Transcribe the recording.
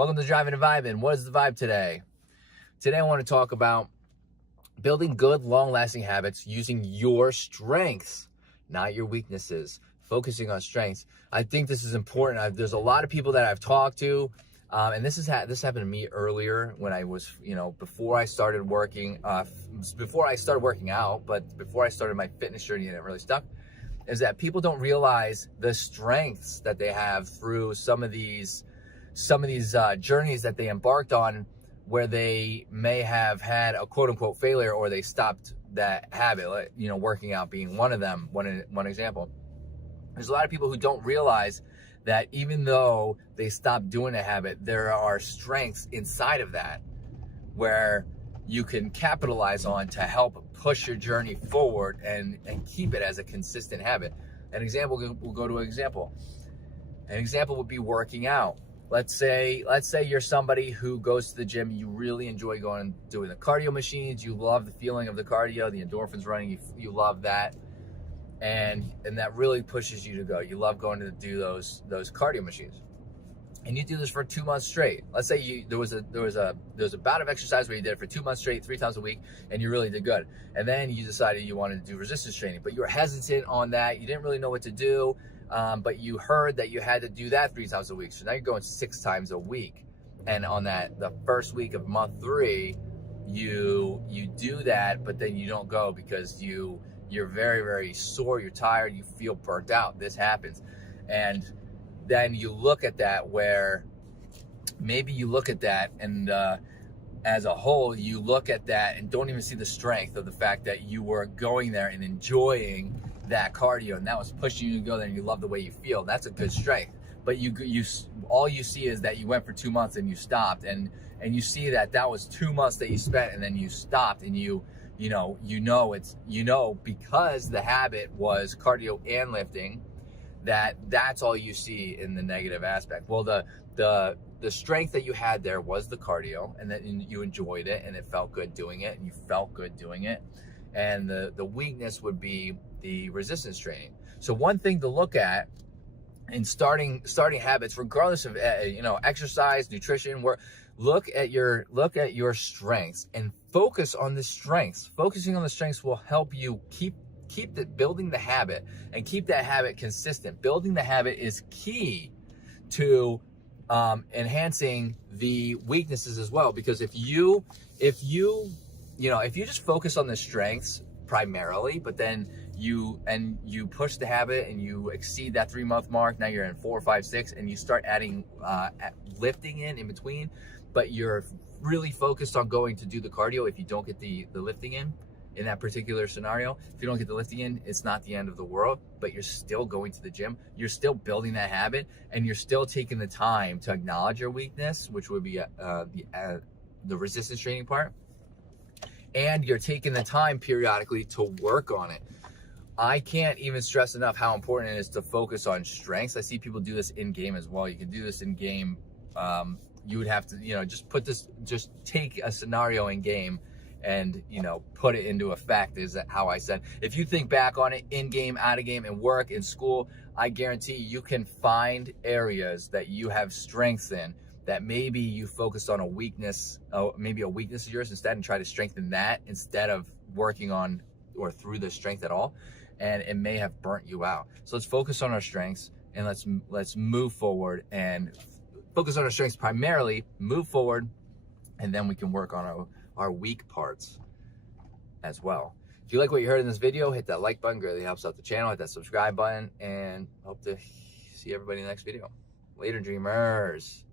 Welcome to Driving and Vibing. What is the vibe today? Today I want to talk about building good, long-lasting habits using your strengths, not your weaknesses. Focusing on strengths. I think this is important. There's a lot of people that I've talked to, and this happened to me earlier when I was, before I started working out, but before I started my fitness journey and it really stuck, is that people don't realize the strengths that they have through some of these journeys that they embarked on, where they may have had a quote-unquote failure, or they stopped that habit, like, working out being one of them, one example. There's a lot of people who don't realize that even though they stopped doing a habit, there are strengths inside of that where you can capitalize on to help push your journey forward and keep it as a consistent habit. An example, we'll go to an example. An example would be working out. Let's say you're somebody who goes to the gym. You really enjoy doing the cardio machines. You love the feeling of the cardio, the endorphins running. You love that, and that really pushes you to go. You love going to do those cardio machines, and you do this for 2 months straight. Let's say there was a bout of exercise where you did it for 2 months straight, 3 times a week, and you really did good. And then you decided you wanted to do resistance training, but you were hesitant on that. You didn't really know what to do. But you heard that you had to do that 3 times a week. So now you're going 6 times a week. And on the first week of month 3, you do that, but then you don't go because you're very, very sore, you're tired, you feel burnt out. This happens. And then you look at that, where maybe you look at that and as a whole, you look at that and don't even see the strength of the fact that you were going there and enjoying that cardio, and that was pushing you to go there, and you love the way you feel. That's a good strength. But you all you see is that you went for 2 months and you stopped, and you see that was 2 months that you spent, and then you stopped, and because the habit was cardio and lifting, that's all you see in the negative aspect. Well, the strength that you had there was the cardio, and that you enjoyed it, and it felt good doing it, and you felt good doing it. And the weakness would be the resistance training. So one thing to look at in starting habits, regardless of exercise, nutrition, look at your strengths and focus on the strengths. Focusing on the strengths will help you keep building the habit and keep that habit consistent. Building the habit is key to enhancing the weaknesses as well, because if you just focus on the strengths primarily, but then you push the habit and you exceed that 3-month mark, now you're in 4, 5, 6, and you start adding lifting in between, but you're really focused on going to do the cardio. If you don't get the lifting in that particular scenario, if you don't get the lifting in, it's not the end of the world, but you're still going to the gym, you're still building that habit, and you're still taking the time to acknowledge your weakness, which would be the resistance training part. And you're taking the time periodically to work on it. I can't even stress enough how important it is to focus on strengths. I see people do this in game as well. You can do this in game. You would have to, just take a scenario in game and, put it into effect, is how I said. If you think back on it in game, out of game, and work, in school, I guarantee you can find areas that you have strengths in, that maybe you focus on a weakness of yours instead, and try to strengthen that instead of working on or through the strength at all, and it may have burnt you out. So let's focus on our strengths, and let's move forward and focus on our strengths primarily, move forward, and then we can work on our weak parts as well. If you like what you heard in this video, hit that like button, greatly helps out the channel. Hit that subscribe button, and hope to see everybody in the next video. Later, dreamers.